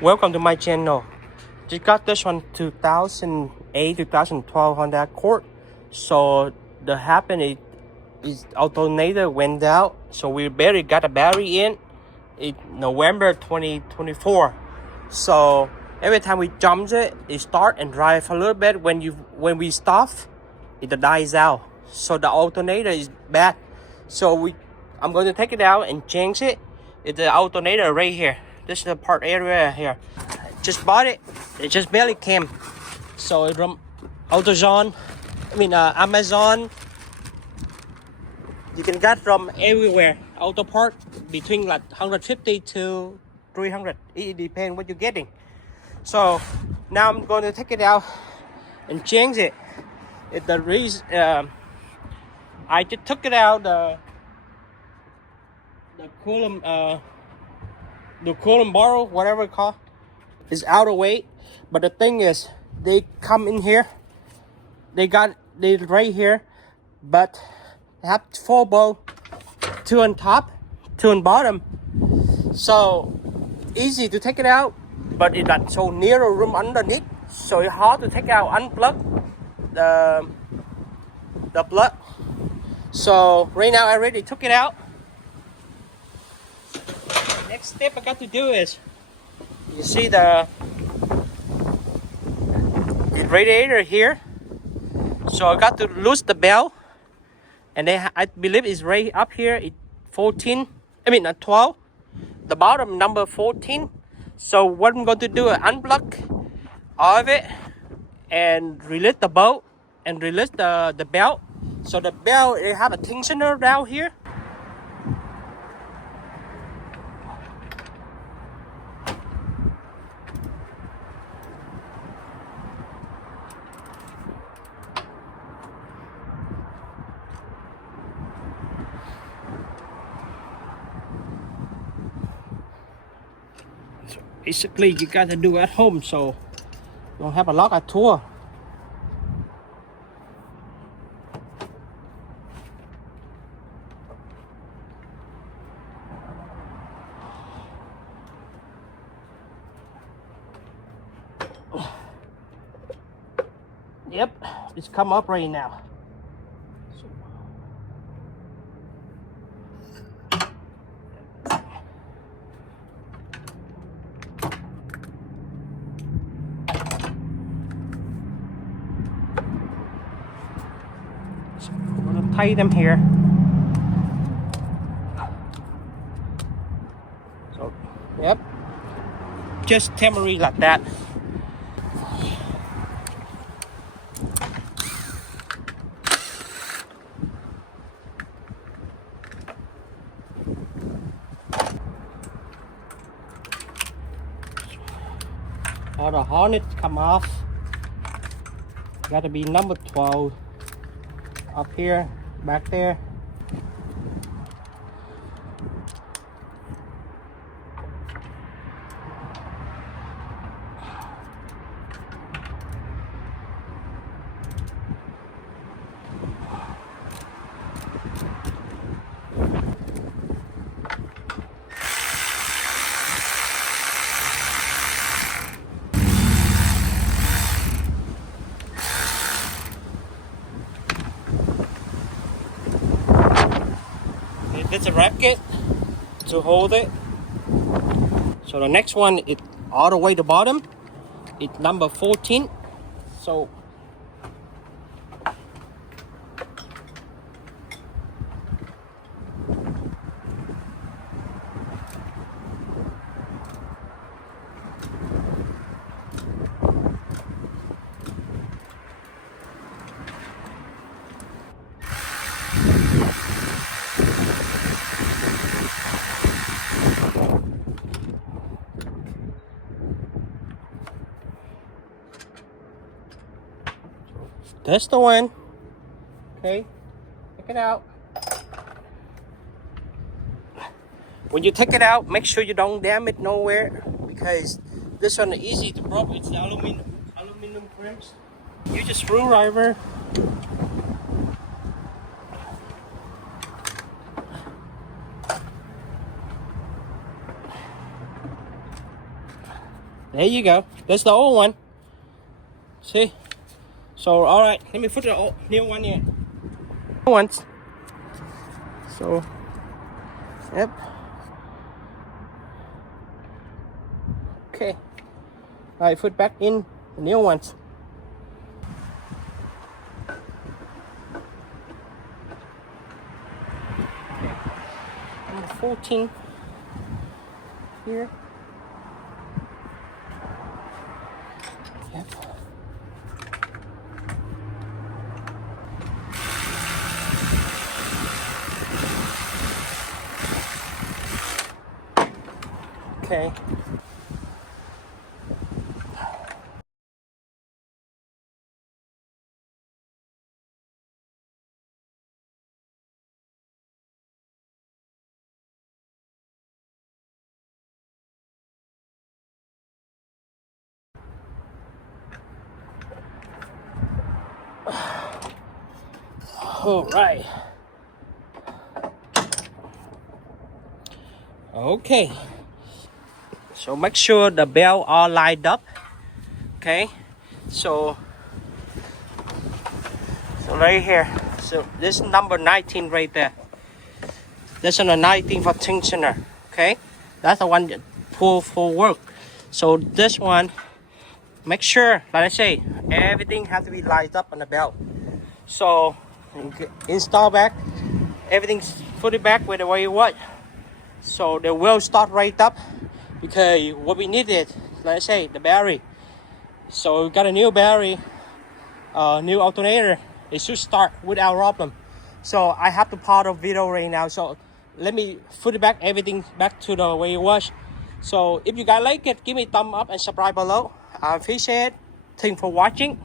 Welcome to my channel. Just got this one 2008 2012 Honda Accord. So the happening is alternator went out, so we barely got a battery in November 2024. So every time we jump it start and drive a little bit. When we stop, it dies out. So the alternator is bad. So I'm going to take it out and change it. It's the alternator right here. This is the part area here. Just bought it. It just barely came. So it's from Amazon. You can get from everywhere. Auto part between like 150 to 300. It depends what you're getting. So now I'm going to take it out and change it. The reason I just took it out the coolant bottle, whatever it's called, is out of weight. But the thing is, they come in here. They right here, but they have 4 bolts, 2 on top, 2 on bottom. So easy to take it out, but it got so narrow room underneath, so it's hard to take out, unplug the plug. So right now I already took it out. Next step I got to do is, you see the radiator here. So I got to loose the belt, and then I believe it's right up here. It's 12. The bottom number 14. So what I'm going to do is unplug all of it and release the bolt and release the belt. So the belt, it have a tensioner down here. So basically you gotta do at home, so you don't have a lot of tour. Yep, it's come up right now. So I'm gonna tie them here. So, yep, just temporary like that. All the harness come off. Gotta be number 12 up here, back there. There's a bracket to hold it. So the next one is all the way to the bottom. It's number 14. So that's the one. Okay, take it out. When you take it out, make sure you don't damage it nowhere, because this one is easy to break. It's the aluminum crimps. Use a screwdriver. There you go. That's the old one. See? So, alright, let me put the new one in. Once. So, yep. Okay. I put back in the new ones. Number 14 here. Yep. Okay. All right. Okay. So make sure the bell are lined up. Okay. So right here. So this number 19 right there. That's on the 19 for tensioner. Okay. That's the one that pull for work. So this one, make sure, like I say, everything has to be lined up on the belt. So install back, everything's put it back where the way it was. So the wheel start right up because what we needed, like I say, the battery. So we got a new battery, new alternator. It should start without problem. So I have to pause the video right now. So let me put it back, everything back to the way it was. So if you guys like it, give me a thumb up and subscribe below. I appreciate it. Thanks for watching.